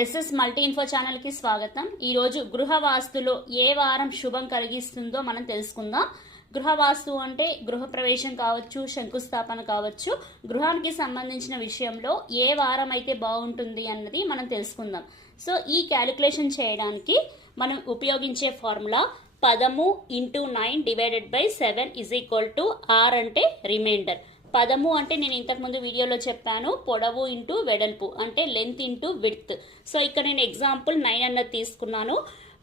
SS multi info ఛానల్కి స్వాగతం. ఈరోజు గృహ వాస్తులో ఏ వారం శుభం కలిగిస్తుందో మనం తెలుసుకుందాం. గృహవాస్తు అంటే గృహ ప్రవేశం కావచ్చు శంకుస్థాపన కావచ్చు. గృహానికి సంబంధించిన విషయంలో ఏ వారం అయితే బాగుంటుంది అన్నది మనం తెలుసుకుందాం. సో ఈ క్యాలిక్యులేషన్ చేయడానికి మనం ఉపయోగించే ఫార్ములా పదము into nine divided by seven is equal to R అంటే రిమైండర్. పదము అంటే నేను ఇంతకుముందు వీడియోలో చెప్పాను పొడవు ఇంటూ వెడల్పు అంటే లెంత్ ఇంటూ విడ్త్ సో ఇక్కడ నేను ఎగ్జాంపుల్ నైన్ అన్నది తీసుకున్నాను.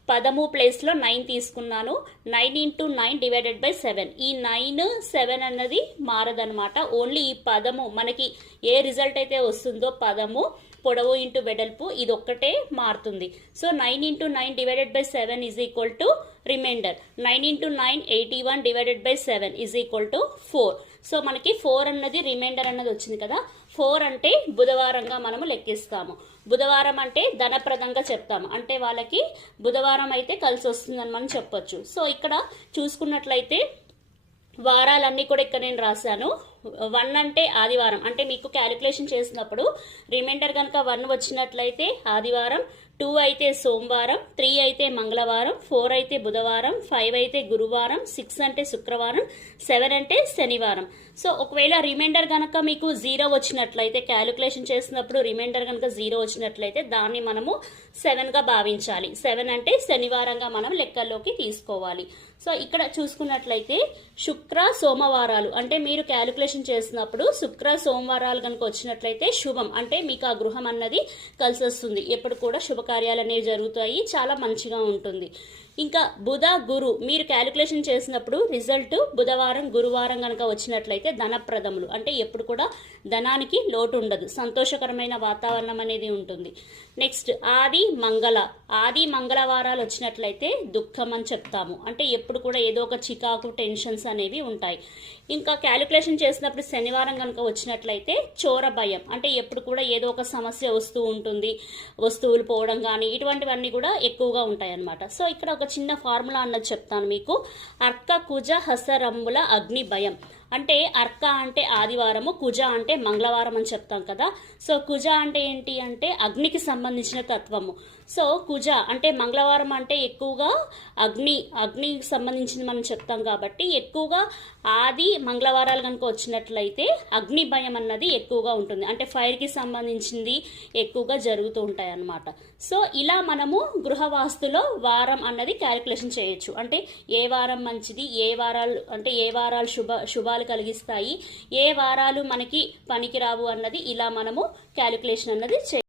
పదము ప్లేస్లో నైన్ తీసుకున్నాను. Nine into nine divided by seven ఈ నైన్ సెవెన్ అన్నది మారదనమాట ఓన్లీ ఈ పదము మనకి ఏ రిజల్ట్ అయితే వస్తుందో పదము పొడవు ఇంటూ వెడల్పు ఇది ఒక్కటే మారుతుంది. So nine into nine divided by seven is equal to remainder nine into nine eighty one divided by seven is equal to four so మనకి ఫోర్ అన్నది రిమైండర్ అన్నది వచ్చింది కదా. ఫోర్ అంటే బుధవారంగా మనము లెక్కిస్తాము. బుధవారం అంటే ధనప్రదంగా చెప్తాము. అంటే వాళ్ళకి బుధవారం అయితే కలిసి వస్తుందని మనం చెప్పొచ్చు. సో ఇక్కడ చూసుకున్నట్లయితే వారాలన్నీ కూడా ఇక్కడ నేను రాశాను. వన్ అంటే ఆదివారం. అంటే మీకు క్యాలిక్యులేషన్ చేసినప్పుడు రిమైండర్ కనుక వన్ వచ్చినట్లయితే ఆదివారం టూ అయితే సోమవారం త్రీ అయితే మంగళవారం ఫోర్ అయితే బుధవారం ఫైవ్ అయితే గురువారం సిక్స్ అంటే శుక్రవారం సెవెన్ అంటే శనివారం. సో ఒకవేళ రిమైండర్ కనుక మీకు జీరో వచ్చినట్లయితే క్యాలిక్యులేషన్ చేసినప్పుడు రిమైండర్ కనుక జీరో వచ్చినట్లయితే దాన్ని మనము సెవెన్గా భావించాలి. సెవెన్ అంటే శనివారంగా మనం లెక్కల్లోకి తీసుకోవాలి. సో ఇక్కడ చూసుకున్నట్లయితే శుక్ర సోమవారాలు. అంటే మీరు క్యాలిక్యులేషన్ చేసినప్పుడు శుక్ర సోమవారాలు కనుక వచ్చినట్లయితే శుభం అంటే మీకు ఆ గృహం అన్నది కలిసి వస్తుంది ఎప్పుడు కూడా శుభకార్యాలు అనేవి జరుగుతాయి చాలా మంచిగా ఉంటుంది. ఇంకా బుధ గురు మీరు క్యాలిక్యులేషన్ చేసినప్పుడు రిజల్ట్ బుధవారం గురువారం కనుక వచ్చినట్లయితే ధనప్రదములు. అంటే ఎప్పుడు కూడా ధనానికి లోటు ఉండదు. సంతోషకరమైన వాతావరణం అనేది ఉంటుంది. నెక్స్ట్ ఆది మంగళ. ఆది మంగళవారాలు వచ్చినట్లయితే దుఃఖం అని చెప్తాము. అంటే ఎప్పుడు కూడా ఏదో ఒక చికాకు టెన్షన్స్ అనేవి ఉంటాయి. ఇంకా క్యాలిక్యులేషన్ చేసినప్పుడు శనివారం కనుక వచ్చినట్లయితే చోర భయం. అంటే ఎప్పుడు కూడా ఏదో ఒక సమస్య వస్తూ ఉంటుంది. వస్తువులు పోవడం కానీ ఇటువంటివన్నీ కూడా ఎక్కువగా ఉంటాయి అన్నమాట సో ఇక్కడ ఒక చిన్న ఫార్ములా అన్నది చెప్తాను మీకు. అర్క కుజ హసరంబుల అగ్ని భయం అంటే అర్క అంటే ఆదివారము కుజ అంటే మంగళవారం అని చెప్తాం కదా. సో కుజ అంటే ఏంటి అంటే అగ్నికి సంబంధించిన తత్వము. సో కుజ అంటే మంగళవారం అంటే ఎక్కువగా అగ్ని అగ్నికి సంబంధించింది మనం చెప్తాం కాబట్టి ఎక్కువగా ఆది మంగళవారాలు కనుక వచ్చినట్లయితే అగ్ని భయం అన్నది ఎక్కువగా ఉంటుంది. అంటే ఫైర్కి సంబంధించింది ఎక్కువగా జరుగుతూ ఉంటాయి అన్నమాట. సో ఇలా మనము గృహవాస్తులో వారం అన్నది క్యాలిక్యులేషన్ చేయొచ్చు. అంటే ఏ వారం మంచిది ఏ వారాలు అంటే ఏ వారాలు శుభ లాభాలు కలిగిస్తాయి. ఏ వారాలు మనకి పనికిరావు అన్నది ఇలా మనము క్యాలిక్యులేషన్ అన్నది చే